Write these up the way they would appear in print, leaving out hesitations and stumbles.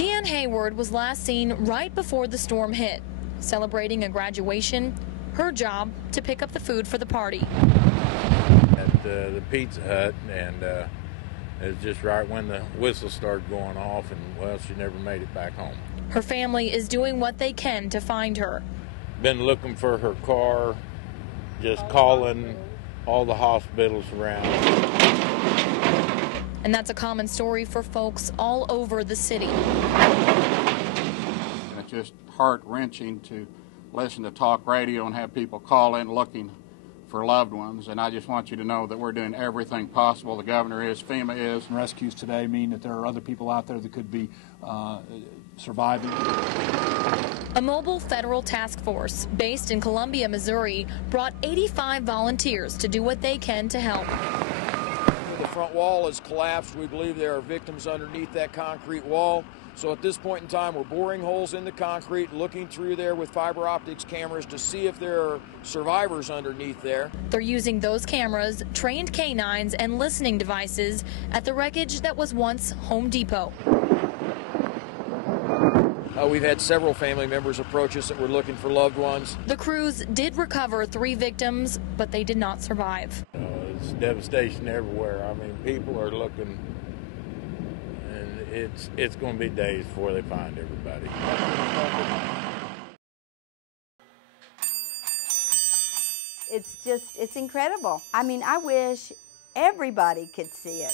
Deanne Hayward was last seen right before the storm hit, celebrating a graduation, her job to pick up the food for the party. At the Pizza Hut, and it was just right when the whistle started going off, and well, she never made it back home. Her family is doing what they can to find her. Been looking for her car, just calling all the hospitals around. And that's a common story for folks all over the city. It's just heart-wrenching to listen to talk radio and have people call in looking for loved ones, and I just want you to know that we're doing everything possible. The governor is, FEMA is. Rescues today mean that there are other people out there that could be surviving. A mobile federal task force based in Columbia, Missouri, brought 85 volunteers to do what they can to help. The front wall has collapsed. We believe there are victims underneath that concrete wall. So at this point in time, we're boring holes in the concrete, looking through there with fiber optics cameras to see if there are survivors underneath there. They're using those cameras, trained canines, and listening devices at the wreckage that was once Home Depot. We've had several family members approach us that were looking for loved ones. The crews did recover 3 victims, but they did not survive. It's devastation everywhere. I mean, people are looking, and it's going to be days before they find everybody. It's incredible. I mean, I wish everybody could see it.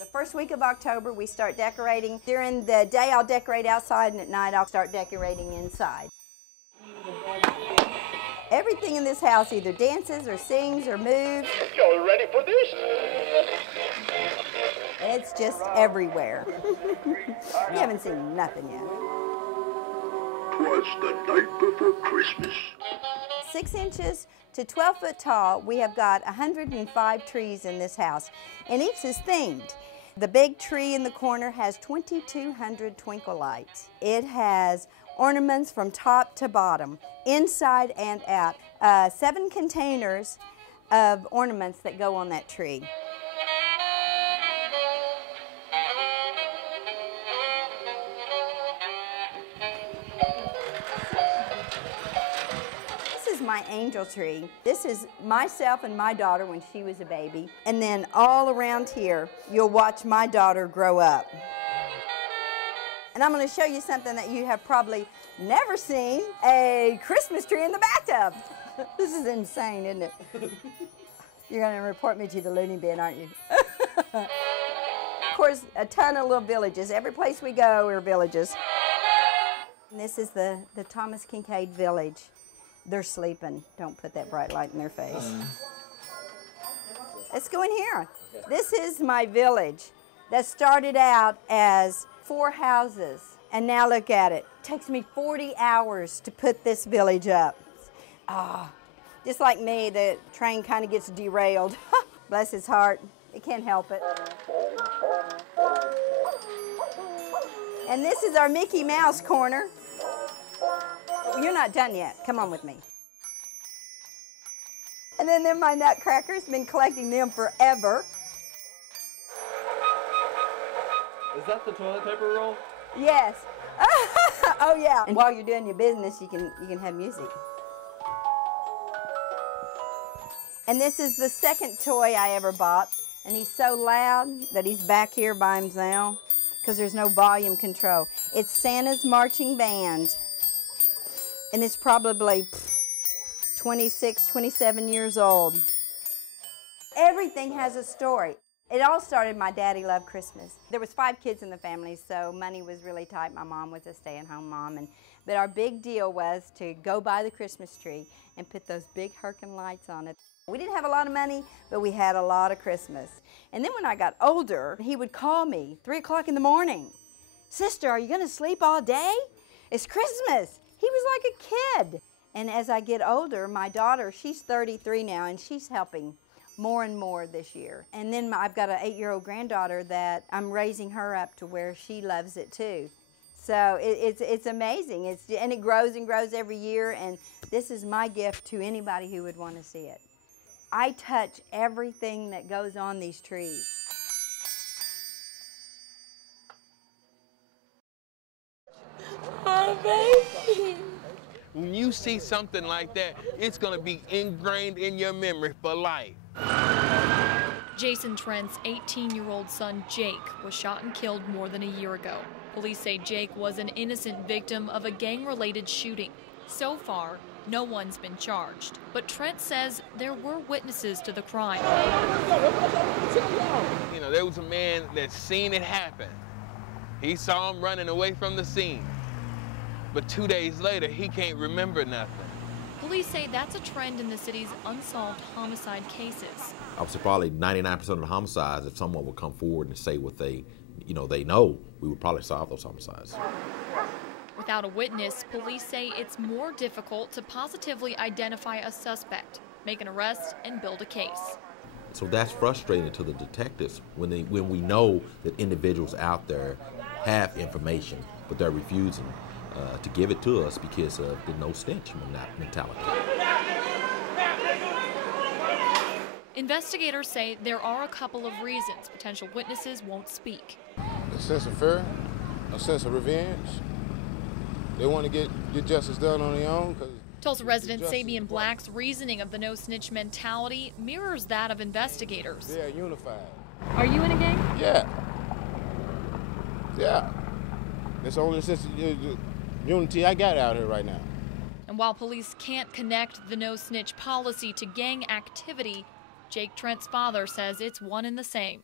The first week of October, we start decorating. During the day, I'll decorate outside, and at night, I'll start decorating inside. Everything in this house either dances or sings or moves. Y'all ready for this? It's just everywhere. You haven't seen nothing yet. 'Twas the night before Christmas. 6 inches to 12 foot tall, we have got 105 trees in this house, and each is themed. The big tree in the corner has 2,200 twinkle lights. It has ornaments from top to bottom, inside and out. 7 containers of ornaments that go on that tree. My angel tree. This is myself and my daughter when she was a baby. And then all around here, you'll watch my daughter grow up. And I'm going to show you something that you have probably never seen, a Christmas tree in the bathtub. This is insane, isn't it? You're going to report me to the loony bin, aren't you? Of course, a ton of little villages. Every place we go are villages. And this is the Thomas Kincaid village. They're sleeping. Don't put that bright light in their face. Let's go in here. This is my village that started out as 4 houses, and now look at it. It takes me 40 hours to put this village up. Just like me, the train kind of gets derailed. Bless his heart. It can't help it. And this is our Mickey Mouse corner. You're not done yet. Come on with me. And then my nutcrackers. Been collecting them forever. Is that the toilet paper roll? Yes. Oh yeah. And while you're doing your business, you can have music. And this is the second toy I ever bought, and he's so loud that he's back here by himself because there's no volume control. It's Santa's marching band. And it's probably 26, 27 years old. Everything has a story. It all started, my daddy loved Christmas. There was 5 kids in the family, so money was really tight. My mom was a stay-at-home mom. But our big deal was to go buy the Christmas tree and put those big Herkin lights on it. We didn't have a lot of money, but we had a lot of Christmas. And then when I got older, he would call me 3 o'clock in the morning. Sister, are you going to sleep all day? It's Christmas. He was like a kid. And as I get older, my daughter, she's 33 now, and she's helping more and more this year. And then I've got an 8-year-old granddaughter that I'm raising her up to where she loves it too. So it's amazing. And it grows and grows every year, and this is my gift to anybody who would want to see it. I touch everything that goes on these trees. my baby. When you see something like that, it's going to be ingrained in your memory for life. Jason Trent's 18-year-old son, Jake, was shot and killed more than a year ago. Police say Jake was an innocent victim of a gang-related shooting. So far, no one's been charged. But Trent says there were witnesses to the crime. You know, there was a man that seen it happen. He saw him running away from the scene. But 2 days later, he can't remember nothing. Police say that's a trend in the city's unsolved homicide cases. I would say probably 99% of the homicides, if someone would come forward and say what they know, we would probably solve those homicides. Without a witness, police say it's more difficult to positively identify a suspect, make an arrest, and build a case. So that's frustrating to the detectives when we know that individuals out there have information, but they're refusing to give it to us because of the no snitch mentality. Investigators say there are a couple of reasons potential witnesses won't speak. A sense of fear, a sense of revenge. They want to get justice done on their own. Tulsa resident Sabian Black's reasoning of the no-snitch mentality mirrors that of investigators. They are unified. Are you in a gang? Yeah. Yeah. That's the only sense of unity I got out here right now. And while police can't connect the no-snitch policy to gang activity, Jake Trent's father says it's one and the same.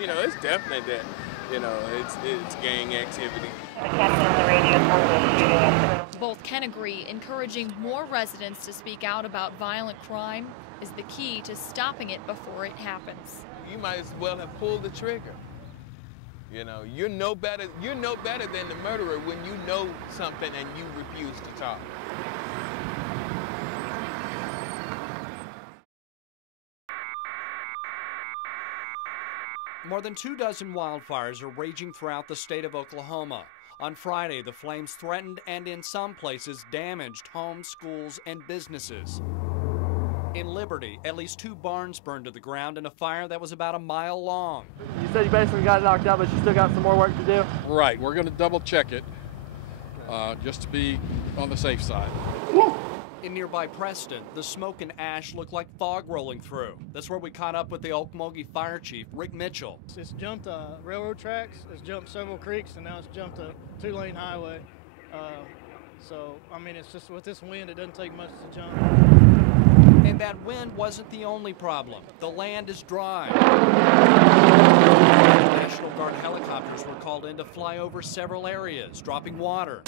You know, it's definitely that, it's gang activity. The captain on the radio told us shooting at the... Both can agree encouraging more residents to speak out about violent crime is the key to stopping it before it happens. You might as well have pulled the trigger. You know, you're no better than the murderer when you know something and you refuse to talk. More than 24 wildfires are raging throughout the state of Oklahoma. On Friday, the flames threatened and in some places damaged homes, schools, and businesses. In Liberty, at least 2 barns burned to the ground in a fire that was about a mile long. You said you basically got it knocked out, but you still got some more work to do? Right, we're going to double check it just to be on the safe side. In nearby Preston, the smoke and ash looked like fog rolling through. That's where we caught up with the Okmulgee Fire Chief, Rick Mitchell. It's jumped railroad tracks, it's jumped several creeks, and now it's jumped a 2-lane highway. So, I mean, it's just with this wind, it doesn't take much to jump. And that wind wasn't the only problem. The land is dry. National Guard helicopters were called in to fly over several areas, dropping water.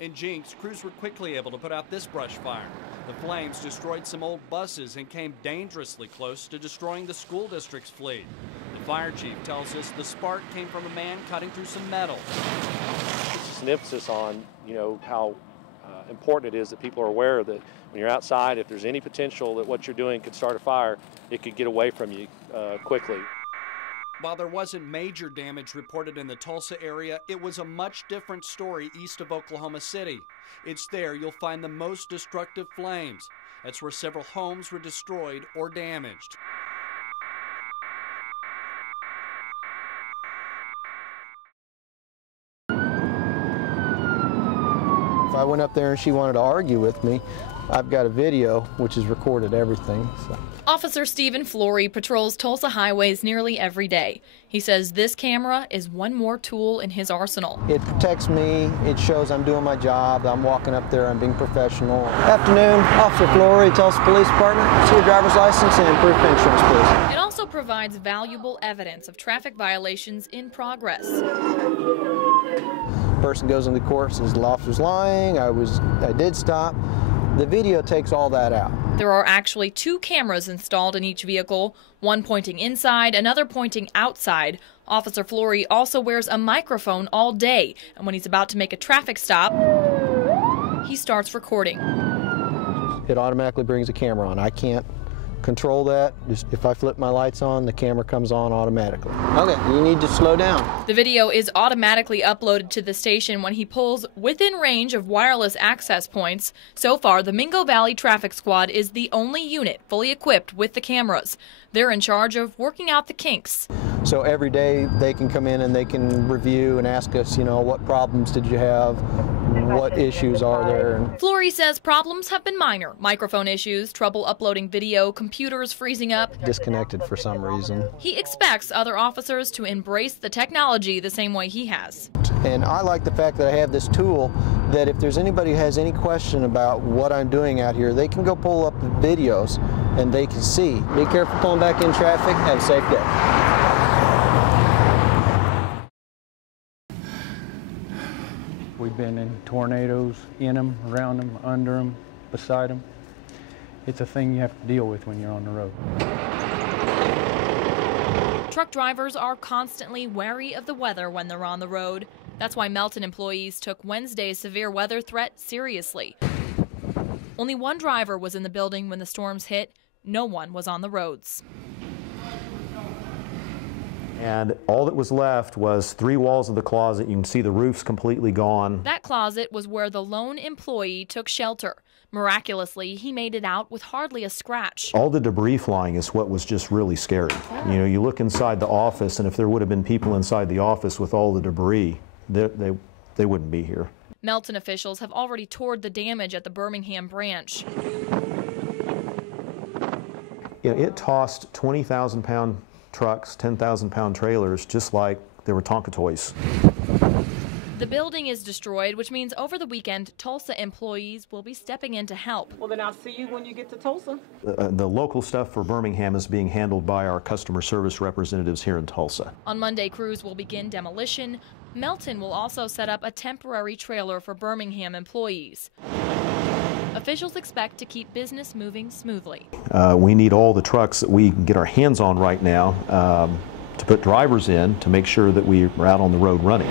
In Jinx, crews were quickly able to put out this brush fire. The flames destroyed some old buses and came dangerously close to destroying the school district's fleet. The fire chief tells us the spark came from a man cutting through some metal. It's an emphasis on, how important it is that people are aware that when you're outside, if there's any potential that what you're doing could start a fire, it could get away from you quickly. While there wasn't major damage reported in the Tulsa area, it was a much different story east of Oklahoma City. It's there you'll find the most destructive flames. That's where several homes were destroyed or damaged. If I went up there and she wanted to argue with me, I've got a video which has recorded everything. So. Officer Stephen Flory patrols Tulsa highways nearly every day. He says this camera is one more tool in his arsenal. It protects me, it shows I'm doing my job, I'm walking up there, I'm being professional. Afternoon, Officer Flory, Tulsa Police Department. See your driver's license and proof of insurance, please. It also provides valuable evidence of traffic violations in progress. Person goes into court, says the officer's lying, I did stop. The video takes all that out. There are actually 2 cameras installed in each vehicle, one pointing inside, another pointing outside. Officer Flory also wears a microphone all day, and when he's about to make a traffic stop, he starts recording. It automatically brings a camera on. I can't control that. Just if I flip my lights on, the camera comes on automatically. Okay, you need to slow down. The video is automatically uploaded to the station when he pulls within range of wireless access points. So far, the Mingo Valley Traffic Squad is the only unit fully equipped with the cameras. They're in charge of working out the kinks. So every day they can come in and they can review and ask us, you know, what problems did you have? What issues are there? Flory says problems have been minor. Microphone issues, trouble uploading video, computers freezing up. Disconnected for some reason. He expects other officers to embrace the technology the same way he has. And I like the fact that I have this tool that if there's anybody who has any question about what I'm doing out here, they can go pull up the videos and they can see. Be careful pulling back in traffic. Have a safe day. We've been in tornadoes, in them, around them, under them, beside them. It's a thing you have to deal with when you're on the road. Truck drivers are constantly wary of the weather when they're on the road. That's why Melton employees took Wednesday's severe weather threat seriously. Only one driver was in the building when the storms hit. No one was on the roads. And all that was left was 3 walls of the closet. You can see the roof's completely gone. That closet was where the lone employee took shelter. Miraculously, he made it out with hardly a scratch. All the debris flying is what was just really scary. You know, you look inside the office, and if there would have been people inside the office with all the debris, they wouldn't be here. Melton officials have already toured the damage at the Birmingham branch. You know, it tossed 20,000-pound trucks, 10,000-pound trailers, just like they were Tonka toys. The building is destroyed, which means over the weekend, Tulsa employees will be stepping in to help. Well, then I'll see you when you get to Tulsa. The local stuff for Birmingham is being handled by our customer service representatives here in Tulsa. On Monday, crews will begin demolition. Melton will also set up a temporary trailer for Birmingham employees. Officials expect to keep business moving smoothly. We need all the trucks that we can get our hands on right now to put drivers in to make sure that we are out on the road running.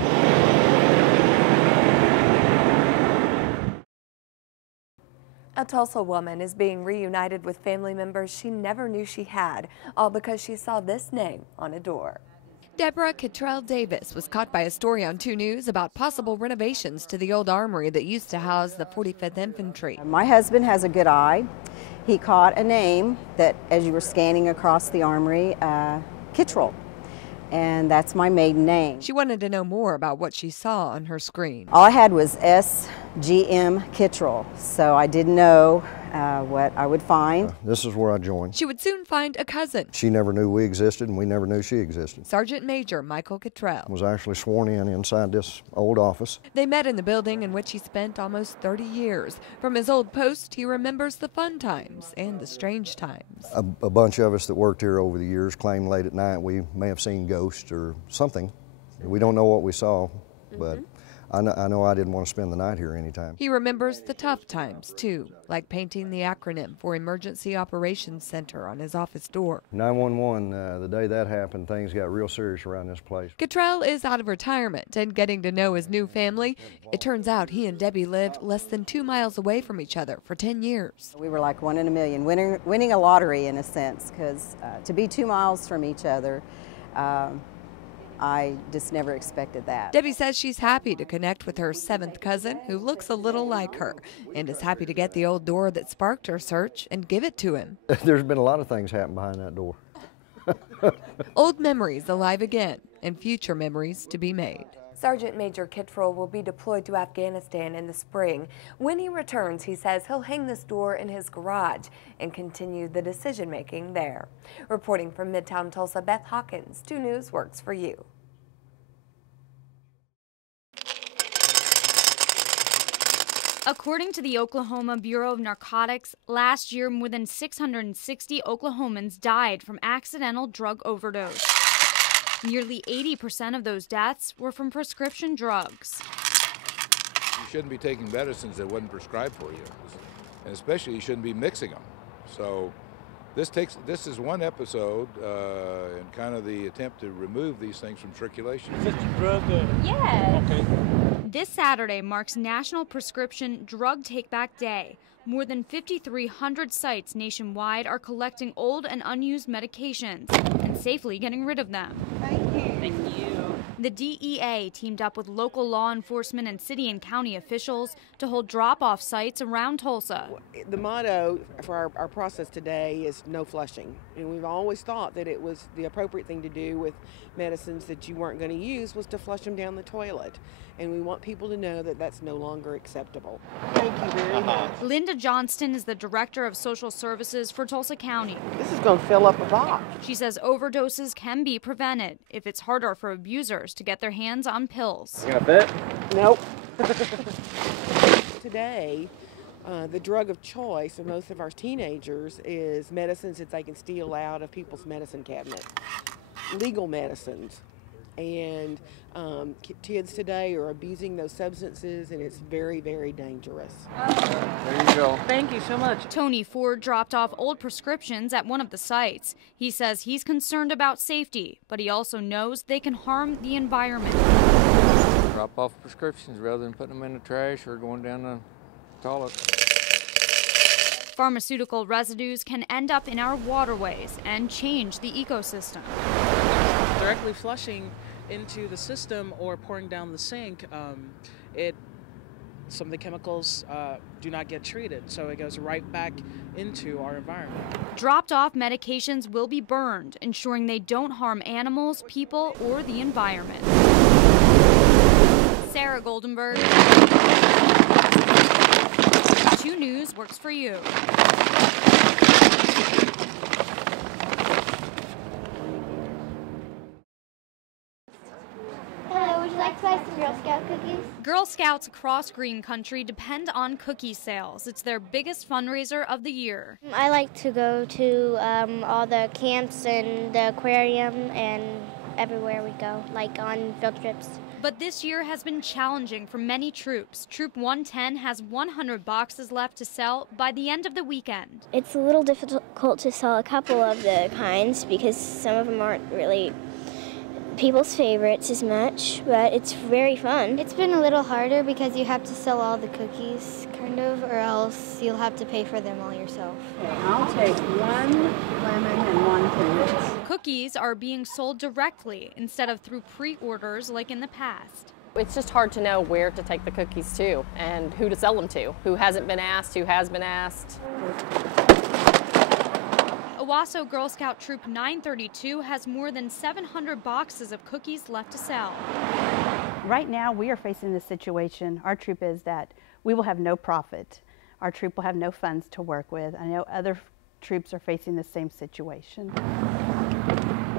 A Tulsa woman is being reunited with family members she never knew she had, all because she saw this name on a door. Deborah Cottrell Davis was caught by a story on 2 News about possible renovations to the old armory that used to house the 45th Infantry. My husband has a good eye. He caught a name that, as you were scanning across the armory, Cottrell, and that's my maiden name. She wanted to know more about what she saw on her screen. All I had was SGM Cottrell, so I didn't know what I would find. This is where I joined. She would soon find a cousin. She never knew we existed, and we never knew she existed. Sergeant Major Michael Cottrell Was actually sworn in inside this old office. They met in the building in which he spent almost 30 years. From his old post, he remembers the fun times and the strange times. A bunch of us that worked here over the years claimed late at night we may have seen ghosts or something. We don't know what we saw, but I know I didn't want to spend the night here anytime. He remembers the tough times, too, like painting the acronym for Emergency Operations Center on his office door. 911, the day that happened, things got real serious around this place. Cottrell is out of retirement and getting to know his new family. It turns out he and Debbie lived less than 2 miles away from each other for 10 years. We were like 1 in a million, winning a lottery in a sense, because to be 2 miles from each other, I just never expected that. Debbie says she's happy to connect with her 7th cousin, who looks a little like her, and is happy to get the old door that sparked her search and give it to him. There's been a lot of things happen behind that door. Old memories alive again, and future memories to be made. Sergeant Major Cottrell will be deployed to Afghanistan in the spring. When he returns, he says he'll hang this door in his garage and continue the decision-making there. Reporting from Midtown Tulsa, Beth Hawkins, 2 News works for you. According to the Oklahoma Bureau of Narcotics, last year more than 660 Oklahomans died from accidental drug overdose. Nearly 80% of those deaths were from prescription drugs. You shouldn't be taking medicines that wasn't prescribed for you, and especially you shouldn't be mixing them. So this is one episode and kind of the attempt to remove these things from circulation. Is this drug? Yes. Okay. This Saturday marks National Prescription Drug Take-Back Day. More than 5,300 sites nationwide are collecting old and unused medications and safely getting rid of them. Thank you. Thank you. The DEA teamed up with local law enforcement and city and county officials to hold drop-off sites around Tulsa. The motto for our process today is no flushing. And we've always thought that it was the appropriate thing to do with medicines that you weren't going to use was to flush them down the toilet. And we want people to know that that's no longer acceptable. Thank you very much. Linda Johnston is the Director of Social Services for Tulsa County. This is going to fill up a box. She says overdoses can be prevented if it's harder for abusers to get their hands on pills. You gonna fit? Nope. Today, the drug of choice of most of our teenagers is medicines that they can steal out of people's medicine cabinet. Legal medicines. And kids today are abusing those substances, and it's very, very dangerous. There you go. Thank you so much. Tony Ford dropped off old prescriptions at one of the sites. He says he's concerned about safety, but he also knows they can harm the environment. Drop off prescriptions rather than putting them in the trash or going down the toilet. Pharmaceutical residues can end up in our waterways and change the ecosystem. Directly flushing into the system or pouring down the sink, some of the chemicals do not get treated, so it goes right back into our environment. Dropped off medications will be burned, ensuring they don't harm animals, people, or the environment. Sara Goldenberg, 2 News works for you. Would you like to buy some Girl Scout cookies? Girl Scouts across Green Country depend on cookie sales. It's their biggest fundraiser of the year. I like to go to all the camps and the aquarium and everywhere we go, like on field trips. But this year has been challenging for many troops. Troop 110 has 100 boxes left to sell by the end of the weekend. It's a little difficult to sell a couple of the kinds because some of them aren't really people's favorites as much, but it's very fun. It's been a little harder because you have to sell all the cookies, kind of, or else you'll have to pay for them all yourself. I'll take 1 lemon and 1 peach. Cookies are being sold directly instead of through pre-orders like in the past. It's just hard to know where to take the cookies to and who to sell them to. Who hasn't been asked, who has been asked. Owasso Girl Scout Troop 932 has more than 700 boxes of cookies left to sell. Right now we are facing this situation, our troop is that we will have no profit. Our troop will have no funds to work with. I know other troops are facing the same situation.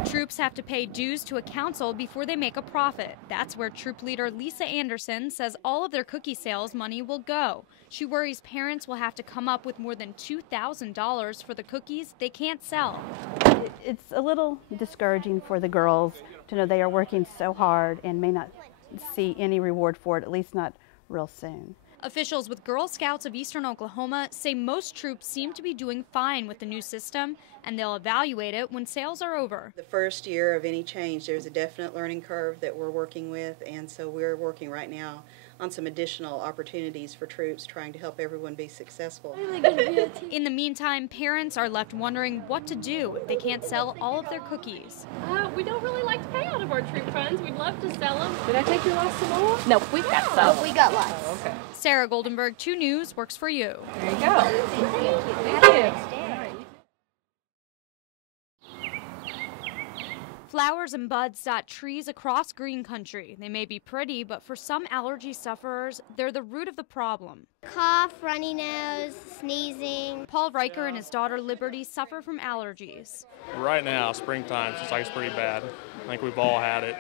Troops have to pay dues to a council before they make a profit. That's where troop leader Lisa Anderson says all of their cookie sales money will go. She worries parents will have to come up with more than $2,000 for the cookies they can't sell. It's a little discouraging for the girls to know they are working so hard and may not see any reward for it, at least not real soon. Officials with Girl Scouts of Eastern Oklahoma say most troops seem to be doing fine with the new system, and they'll evaluate it when sales are over. The first year of any change, there's a definite learning curve that we're working with, and so we're working right now on some additional opportunities for troops, trying to help everyone be successful. In the meantime, parents are left wondering what to do if they can't sell all of their cookies. We don't really like to pay out of our troop funds. We'd love to sell them. Did I take your last some more? No, we've got some. Oh, we got lots. Oh, okay. Sara Goldenberg, 2 News works for you. There you go. Thank you. Flowers and buds dot trees across Green Country. They may be pretty, but for some allergy sufferers, they're the root of the problem. Cough, runny nose, sneezing. Paul Riker and his daughter Liberty suffer from allergies. Right now, springtime, it's like it's pretty bad. I think we've all had it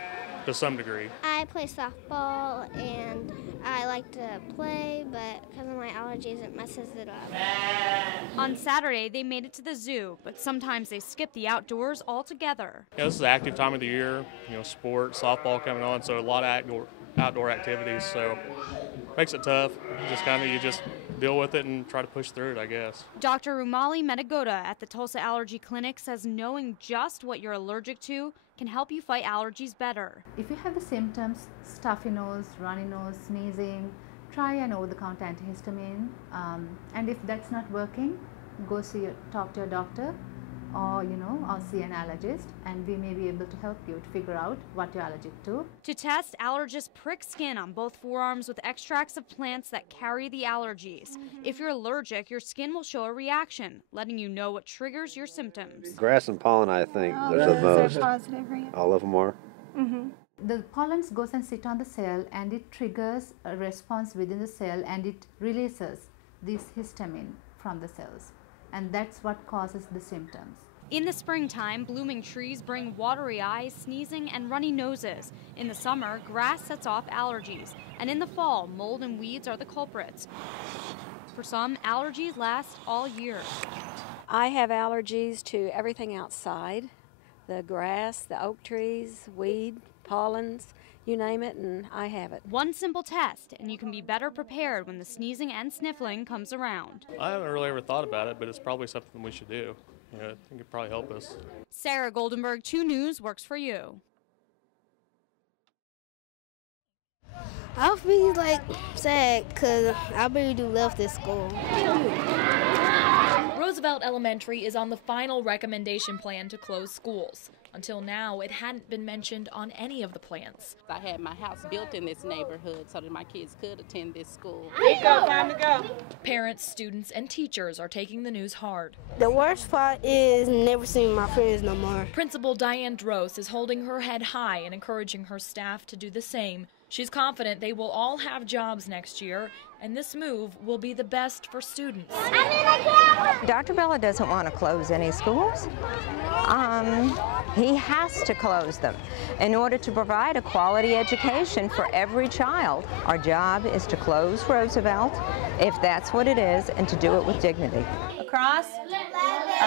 to some degree. I play softball and I like to play, but because of my allergies, it messes it up. On Saturday, they made it to the zoo, but sometimes they skip the outdoors altogether. Yeah, this is the active time of the year, sports, softball coming on, so a lot of outdoor activities, so makes it tough. You just deal with it and try to push through it, I guess. Dr. Rumali Medagoda at the Tulsa Allergy Clinic says knowing just what you're allergic to can help you fight allergies better. If you have the symptoms, stuffy nose, runny nose, sneezing, try an over-the-counter antihistamine, and if that's not working, go talk to a doctor, or or see an allergist, and we may be able to help you to figure out what you're allergic to. To test, allergists prick skin on both forearms with extracts of plants that carry the allergies. If you're allergic, your skin will show a reaction, letting you know what triggers your symptoms. Grass and pollen, I think, there's the most. All of them are. The pollens goes and sit on the cell, and it triggers a response within the cell, and it releases this histamine from the cells, and that's what causes the symptoms. In the springtime, blooming trees bring watery eyes, sneezing, and runny noses. In the summer, grass sets off allergies, and in the fall, mold and weeds are the culprits. For some, allergies last all year. I have allergies to everything outside, the grass, the oak trees, weed, pollens, you name it, and I have it. One simple test, and you can be better prepared when the sneezing and sniffling comes around. I haven't really ever thought about it, but it's probably something we should do. I think it'd probably help us. Sara, Goldenberg, 2 News works for you. I'll be sad because I really do love this school. Roosevelt Elementary is on the final recommendation plan to close schools. Until now, it hadn't been mentioned on any of the plans. I had my house built in this neighborhood so that my kids could attend this school. Time to go. Parents, students, and teachers are taking the news hard. The worst part is never seeing my friends no more. Principal Diane Drost is holding her head high and encouraging her staff to do the same. She's confident they will all have jobs next year, and this move will be the best for students. Dr. Bella doesn't want to close any schools. He has to close them in order to provide a quality education for every child. Our job is to close Roosevelt, if that's what it is, and to do it with dignity. Across.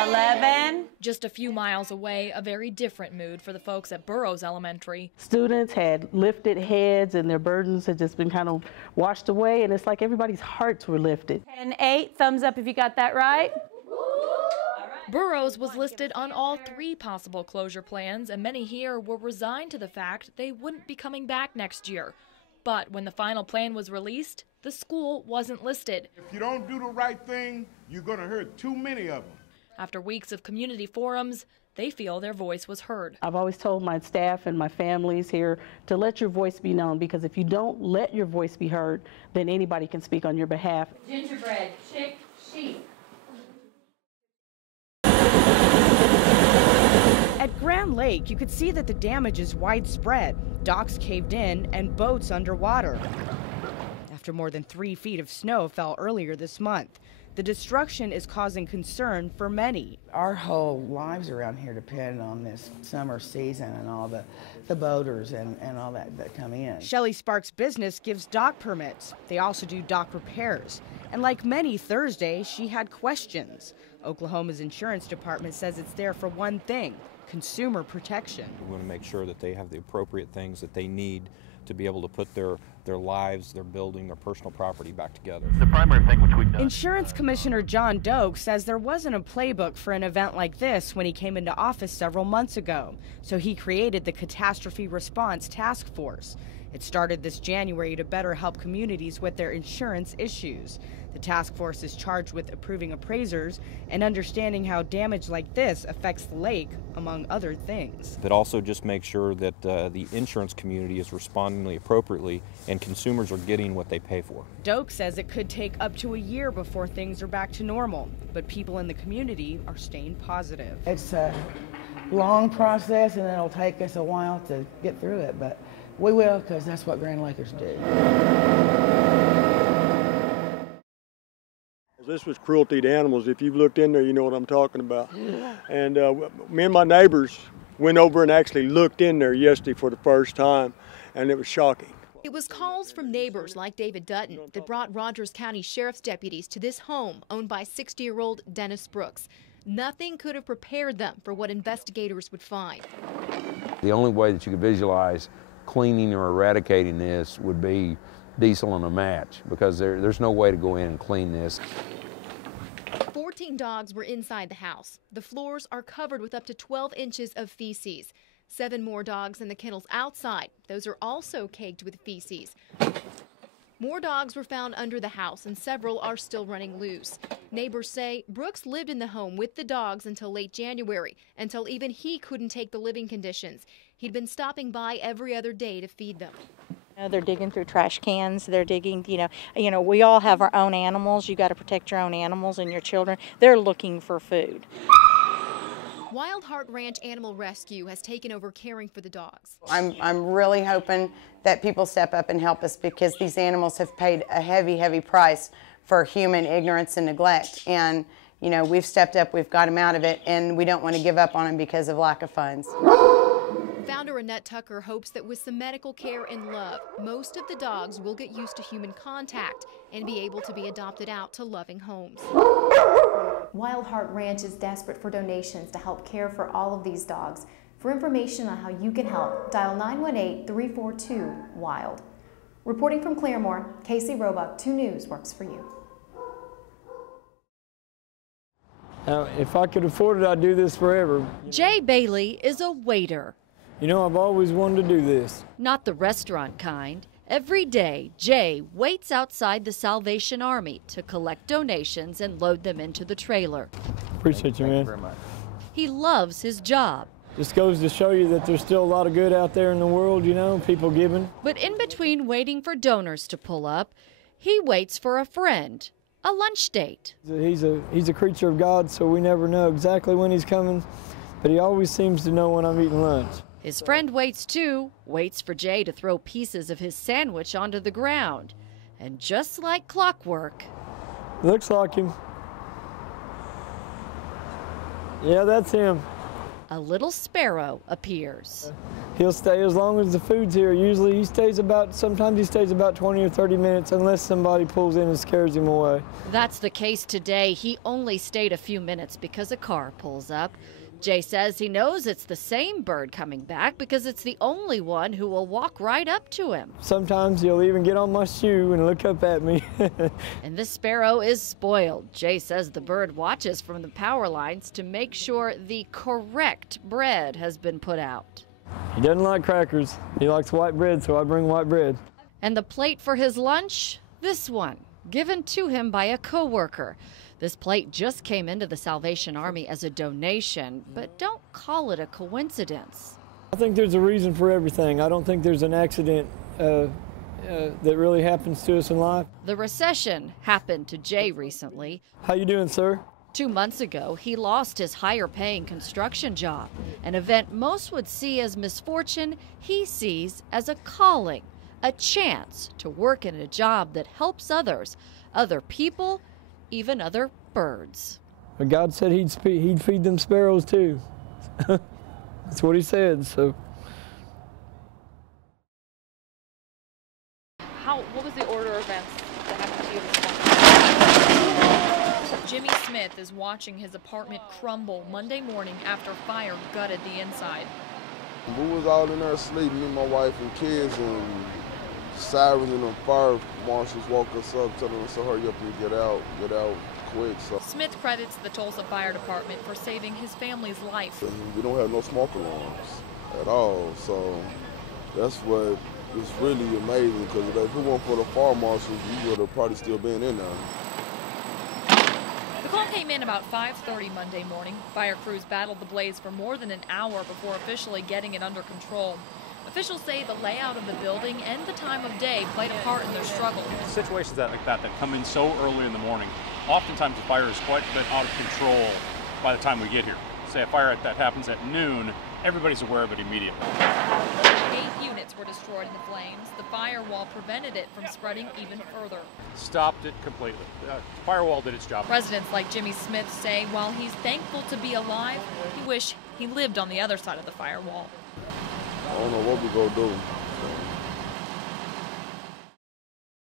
11. Just a few miles away, a very different mood for the folks at Burroughs Elementary. Students had lifted heads and their burdens had just been kind of washed away, and it's like everybody's hearts were lifted. 10-8, thumbs up if you got that right. Burroughs was listed on all 3 possible closure plans, and many here were resigned to the fact they wouldn't be coming back next year. But when the final plan was released, the school wasn't listed. If you don't do the right thing, you're going to hurt too many of them. After weeks of community forums, they feel their voice was heard. I've always told my staff and my families here to let your voice be known, because if you don't let your voice be heard, then anybody can speak on your behalf. Gingerbread, chick, sheep. At Grand Lake, you could see that the damage is widespread. Docks caved in and boats underwater. After more than 3 feet of snow fell earlier this month, the destruction is causing concern for many. Our whole lives around here depend on this summer season and all the boaters and all that come in. Shelley Sparks' business gives dock permits. They also do dock repairs. And like many Thursday, she had questions. Oklahoma's insurance department says it's there for one thing: consumer protection. We want to make sure that they have the appropriate things that they need to be able to put their lives, their building, their personal property back together. The primary thing which we've done. Insurance Commissioner John Doak says there wasn't a playbook for an event like this when he came into office several months ago, so he created the Catastrophe Response Task Force. It started this January to better help communities with their insurance issues. The task force is charged with approving appraisers and understanding how damage like this affects the lake, among other things. That also just makes sure that the insurance community is responding appropriately and consumers are getting what they pay for. Doak says it could take up to a year before things are back to normal, but people in the community are staying positive. It's a long process, and it'll take us a while to get through it, but we will, because that's what Grand Lakers do. This was cruelty to animals. If you've looked in there, you know what I'm talking about. And me and my neighbors went over and actually looked in there yesterday for the first time, and it was shocking. It was calls from neighbors like David Dutton that brought Rogers County Sheriff's deputies to this home owned by 60-year-old Dennis Brooks. Nothing could have prepared them for what investigators would find. The only way that you could visualize cleaning or eradicating this would be diesel and a match, because there's no way to go in and clean this. 14 dogs were inside the house. The floors are covered with up to 12 inches of feces. 7 more dogs in the kennels outside. Those are also caked with feces. More dogs were found under the house and several are still running loose. Neighbors say Brooks lived in the home with the dogs until late January, until even he couldn't take the living conditions. He'd been stopping by every other day to feed them. They're digging through trash cans. They're digging, you know, we all have our own animals. You got to protect your own animals and your children. They're looking for food. Wild Heart Ranch Animal Rescue has taken over caring for the dogs. I'm really hoping that people step up and help us, because these animals have paid a heavy, heavy price for human ignorance and neglect. And, you know, we've stepped up, we've got them out of it, and we don't want to give up on them because of lack of funds. Founder Annette Tucker hopes that with some medical care and love, most of the dogs will get used to human contact and be able to be adopted out to loving homes. Wild Heart Ranch is desperate for donations to help care for all of these dogs. For information on how you can help, dial 918-342-WILD. Reporting from Claremore, Casey Roebuck, 2 News works for you. Now, if I could afford it, I'd do this forever. Jay Bailey is a waiter. You know, I've always wanted to do this. Not the restaurant kind. Every day, Jay waits outside the Salvation Army to collect donations and load them into the trailer. Appreciate you, man. Thank you very much. He loves his job. Just goes to show you that there's still a lot of good out there in the world, you know, people giving. But in between waiting for donors to pull up, he waits for a friend, a lunch date. He's a creature of God, so we never know exactly when he's coming, but he always seems to know when I'm eating lunch. His friend waits too, waits for Jay to throw pieces of his sandwich onto the ground. And just like clockwork... Looks like him. Yeah, that's him. A little sparrow appears. He'll stay as long as the food's here. Usually he stays sometimes he stays about 20 or 30 minutes unless somebody pulls in and scares him away. That's the case today. He only stayed a few minutes because a car pulls up. Jay says he knows it's the same bird coming back because it's the only one who will walk right up to him. Sometimes he'll even get on my shoe and look up at me. And this sparrow is spoiled. Jay says the bird watches from the power lines to make sure the correct bread has been put out. He doesn't like crackers. He likes white bread, so I bring white bread. And the plate for his lunch? This one, given to him by a coworker. This plate just came into the Salvation Army as a donation, but don't call it a coincidence. I think there's a reason for everything. I don't think there's an accident that really happens to us in life. The recession happened to Jay recently. How you doing, sir? 2 months ago, he lost his higher-paying construction job. An event most would see as misfortune, he sees as a calling, a chance to work in a job that helps others, other people, even other birds. But God said he'd feed them sparrows too. That's what he said, so. What was the order of events that happened to you this morning? Jimmy Smith is watching his apartment crumble Monday morning after fire gutted the inside. We was all in there asleep, me and my wife and kids, and sirens and the fire marshals woke us up, telling us to hurry up and get out quick. So Smith credits the Tulsa Fire Department for saving his family's life. We don't have no smoke alarms at all, so that's what is really amazing, because if it weren't for the fire marshals, we would have probably still been in there. The call came in about 5:30 Monday morning. Fire crews battled the blaze for more than an hour before officially getting it under control. Officials say the layout of the building and the time of day played a part in their struggle. Situations like that come in so early in the morning, oftentimes the fire is quite a bit out of control by the time we get here. Say a fire that happens at noon, everybody's aware of it immediately. 8 units were destroyed in the flames. The firewall prevented it from spreading even further. Stopped it completely. The firewall did its job. Residents like Jimmy Smith say while he's thankful to be alive, he wish he lived on the other side of the firewall. I don't know what we're going to do.